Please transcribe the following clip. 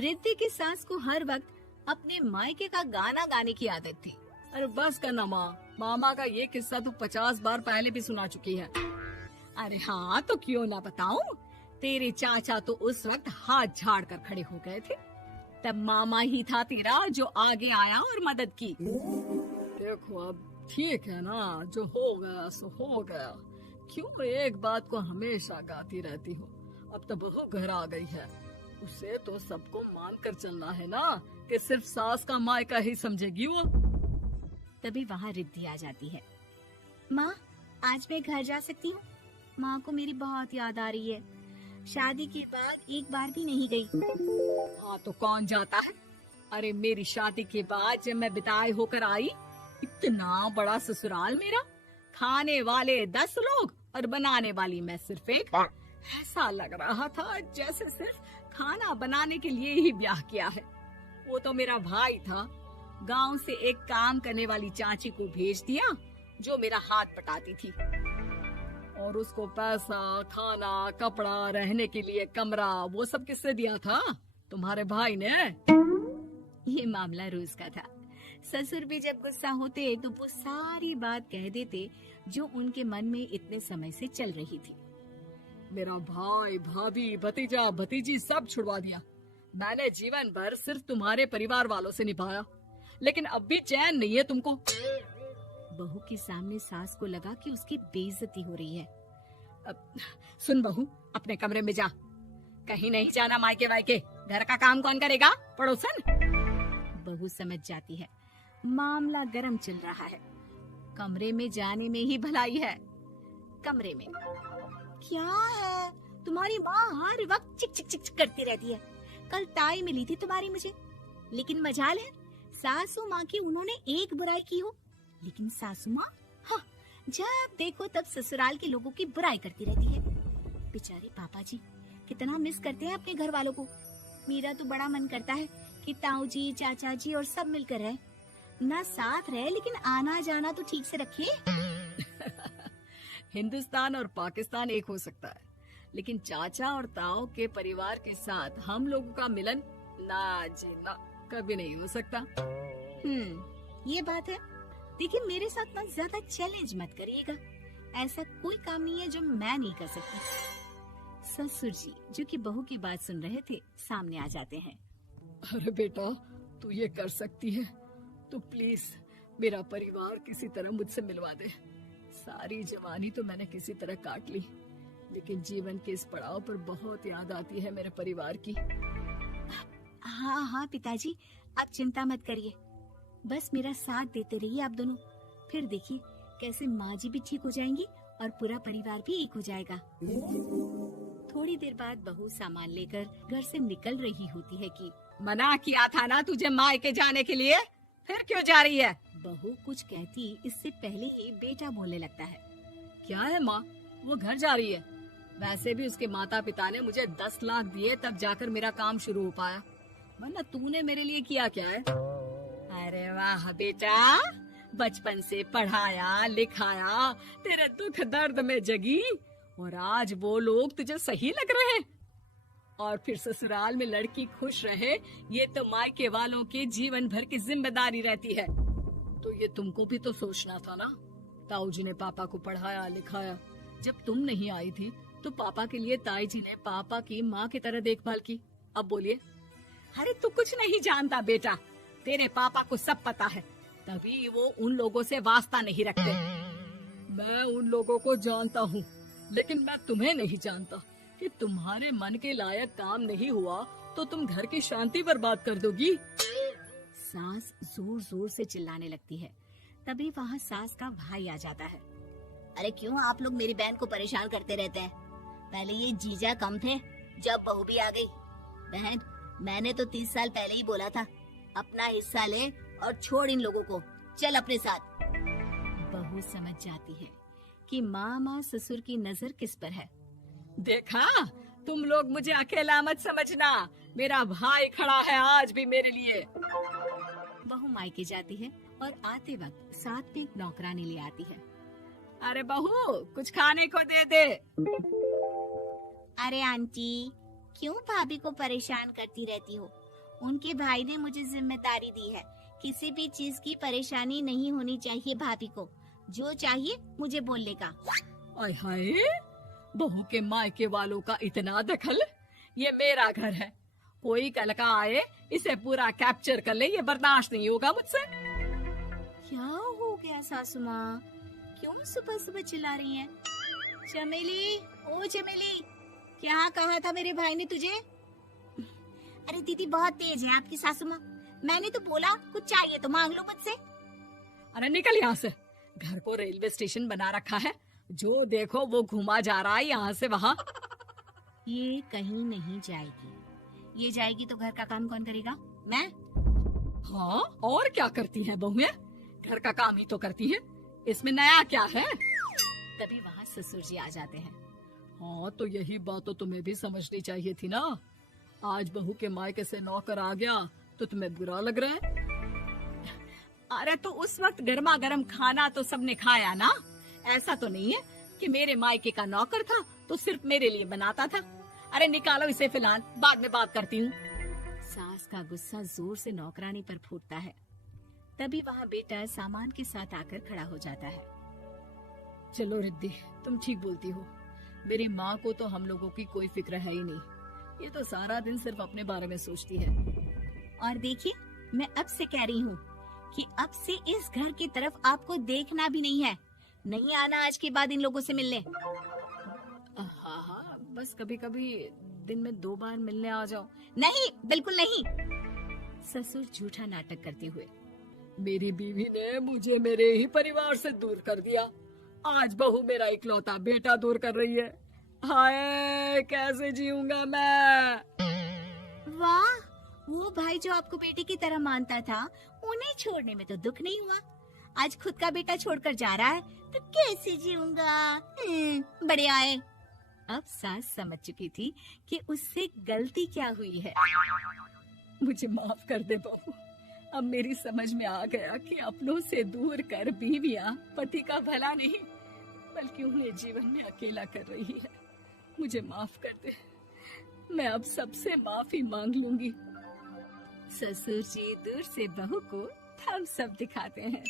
रिद्धि की सास को हर वक्त अपने मायके का गाना गाने की आदत थी। अरे बस करना माँ, मामा का ये किस्सा तू 50 बार पहले भी सुना चुकी है। अरे हाँ, तो क्यों ना बताऊं। तेरे चाचा तो उस वक्त हाथ झाड़ कर खड़े हो गए थे। तब मामा ही था तेरा जो आगे आया और मदद की। देखो अब ठीक है ना, जो हो गया सो हो गया। क्यों एक बात को हमेशा गाती रहती हो। अब तो बहू घर आ गई है, उसे तो सबको मान कर चलना है ना, कि सिर्फ सास का मायका ही समझेगी वो। तभी वहाँ रिद्धि आ जाती है। माँ, आज मैं घर जा सकती हूँ? माँ को मेरी बहुत याद आ रही है। शादी के बाद एक बार भी नहीं गई। हाँ तो कौन जाता है। अरे मेरी शादी के बाद जब मैं विदाई होकर आई, इतना बड़ा ससुराल मेरा, खाने वाले 10 लोग और बनाने वाली मैं सिर्फ एक। ऐसा लग रहा था जैसे सिर्फ खाना बनाने के लिए ही ब्याह किया है। वो तो मेरा भाई था, गांव से एक काम करने वाली चाची को भेज दिया जो मेरा हाथ पटाती थी, और उसको पैसा, खाना, कपड़ा, रहने के लिए कमरा, वो सब किससे दिया था? तुम्हारे भाई ने। ये मामला रोज का था। ससुर भी जब गुस्सा होते तो वो सारी बात कह देते जो उनके मन में इतने समय से चल रही थी। मेरा भाई, भाभी, भतीजा, भतीजी सब छुड़वा दिया। मैंने जीवन भर सिर्फ तुम्हारे परिवार वालों से निभाया, लेकिन अब भी चैन नहीं है तुमको। बहू के सामने सास को लगा कि उसकी बेइज्जती हो रही है। अब सुन बहू, अपने कमरे में जा, कहीं नहीं जाना मायके वायके। घर का काम कौन करेगा? पड़ोसन। बहू समझ जाती है मामला गर्म चल रहा है। कमरे में जाने में ही भलाई है। कमरे में क्या है? तुम्हारी माँ हर वक्त चिक चिक चिक करती रहती है। कल ताई मिली थी तुम्हारी मुझे, लेकिन मजाल है सासू माँ की उन्होंने एक बुराई की हो, लेकिन सासू माँ हाँ, जब देखो तब ससुराल के लोगों की बुराई करती रहती है। बेचारे पापा जी कितना मिस करते हैं अपने घर वालों को। मेरा तो बड़ा मन करता है कि ताऊ जी, चाचा जी और सब मिलकर रहे, ना साथ रहे लेकिन आना जाना तो ठीक से रखे। हिंदुस्तान और पाकिस्तान एक हो सकता है, लेकिन चाचा और ताऊ के परिवार के साथ हम लोगों का मिलन ना जी ना, कभी नहीं हो सकता। ये बात है। देखिए मेरे साथ ना ज्यादा चैलेंज मत करिएगा। ऐसा कोई काम नहीं है जो मैं नहीं कर सकती। ससुर जी जो कि बहू की बात सुन रहे थे सामने आ जाते हैं। अरे बेटा, तू ये कर सकती है तो प्लीज मेरा परिवार किसी तरह मुझसे मिलवा दे। सारी जवानी तो मैंने किसी तरह काट ली, लेकिन जीवन के इस पड़ाव पर बहुत याद आती है मेरे परिवार की। हाँ हाँ पिताजी, आप चिंता मत करिए, बस मेरा साथ देते रहिए आप दोनों। फिर देखिए कैसे माँ जी भी ठीक हो जाएंगी और पूरा परिवार भी एक हो जाएगा। थोड़ी देर बाद बहू सामान लेकर घर से निकल रही होती है कि मना किया था ना तुझे मायके जाने के लिए, फिर क्यों जा रही है? बहू कुछ कहती इससे पहले ही बेटा बोलने लगता है। क्या है माँ, वो घर जा रही है। वैसे भी उसके माता पिता ने मुझे 10 लाख दिए तब जाकर मेरा काम शुरू हो पाया, वरना तूने मेरे लिए किया क्या है? अरे वाह बेटा, बचपन से पढ़ाया लिखाया, तेरे दुख दर्द में जगी, और आज वो लोग तुझे सही लग रहे हैं। और फिर ससुराल में लड़की खुश रहे, ये तो मायके वालों की जीवन भर की जिम्मेदारी रहती है। तो ये तुमको भी तो सोचना था ना। ताऊ जी ने पापा को पढ़ाया लिखाया, जब तुम नहीं आई थी तो पापा के लिए ताई जी ने पापा की माँ की तरह देखभाल की। अब बोलिए। अरे तू कुछ नहीं जानता बेटा, तेरे पापा को सब पता है, तभी वो उन लोगों से वास्ता नहीं रखते। मैं उन लोगों को जानता हूँ, लेकिन मैं तुम्हें नहीं जानता कि तुम्हारे मन के लायक काम नहीं हुआ तो तुम घर की शांति बर्बाद कर दोगी। सास जोर जोर से चिल्लाने लगती है। तभी वहाँ सास का भाई आ जाता है। अरे क्यों आप लोग मेरी बहन को परेशान करते रहते हैं? पहले ये जीजा कम थे, जब बहू भी आ गई। बहन, मैंने तो 30 साल पहले ही बोला था, अपना हिस्सा ले और छोड़ इन लोगों को, चल अपने साथ। बहू समझ जाती है कि मामा ससुर की नजर किस पर है। देखा, तुम लोग मुझे अकेला मत समझना, मेरा भाई खड़ा है आज भी मेरे लिए। बहू मायके जाती है और आते वक्त साथ में एक नौकरानी ले आती है। अरे बहू, कुछ खाने को दे दे। अरे आंटी, क्यों भाभी को परेशान करती रहती हो? उनके भाई ने मुझे जिम्मेदारी दी है। किसी भी चीज की परेशानी नहीं होनी चाहिए भाभी को। जो चाहिए मुझे बोलने का। आय हाय, बहू के मायके वालों का इतना दखल। ये मेरा घर है, कोई कल का आए इसे पूरा कैप्चर कर ले, ये बर्दाश्त नहीं होगा मुझसे। क्या हो गया सासू माँ, क्यों सुबह सुबह चिल्ला रही हैं? चमेली, ओ चमेली, क्या कहा था मेरे भाई ने तुझे? अरे दीदी बहुत तेज है आपकी सासू माँ। मैंने तो बोला कुछ चाहिए तो मांग लो मुझसे। अरे निकल यहाँ से, घर को रेलवे स्टेशन बना रखा है, जो देखो वो घुमा जा रहा है यहाँ से वहाँ। ये कहीं नहीं जाएगी, ये जाएगी तो घर का काम कौन करेगा? मैं। हाँ, और क्या करती है बहुएं? घर का काम ही तो करती है, इसमें नया क्या है? तभी वहाँ ससुर जी आ जाते हैं। हाँ, तो यही बात तो तुम्हें भी समझनी चाहिए थी ना। आज बहू के मायके से नौकर आ गया तो तुम्हें बुरा लग रहा है? अरे तो उस वक्त गर्मा गर्म खाना तो सबने खाया ना। ऐसा तो नहीं है कि मेरे मायके का नौकर था तो सिर्फ मेरे लिए बनाता था। अरे निकालो इसे, फिलहाल बाद में बात करती हूँ। सास का गुस्सा जोर से नौकरानी पर फूटता है। तभी वहाँ बेटा सामान के साथ आकर खड़ा हो जाता है। चलो रिद्धि, तुम ठीक बोलती हो। मेरी माँ को तो हम लोगों की कोई फिक्र है ही नहीं, ये तो सारा दिन सिर्फ अपने बारे में सोचती है। और देखिए, मैं अब से कह रही हूँ कि अब से इस घर की तरफ आपको देखना भी नहीं है। नहीं आना आज के बाद इन लोगों से मिलने। हाँ हाँ, बस कभी कभी दिन में 2 बार मिलने आ जाओ। नहीं, बिल्कुल नहीं। ससुर झूठा नाटक करते हुए। मेरी बीवी ने मुझे मेरे ही परिवार से दूर कर दिया, आज बहू मेरा इकलौता बेटा दूर कर रही है। हाय, कैसे जीऊंगा मैं? वाह, वो भाई जो आपको बेटे की तरह मानता था, उन्हें छोड़ने में तो दुख नहीं हुआ। आज खुद का बेटा छोड़कर जा रहा है तो कैसे जीऊंगा? बढ़िया है। अब सास समझ चुकी थी कि उससे गलती क्या हुई है। मुझे माफ कर दे बहू, अब मेरी समझ में आ गया कि अपनों से दूर कर बीवियां पति का भला नहीं बल्कि उन्हें जीवन में अकेला कर रही है। मुझे माफ कर दे, मैं अब सबसे माफी मांग लूंगी। ससुर जी दूर से बहू को थम्स अप दिखाते हैं।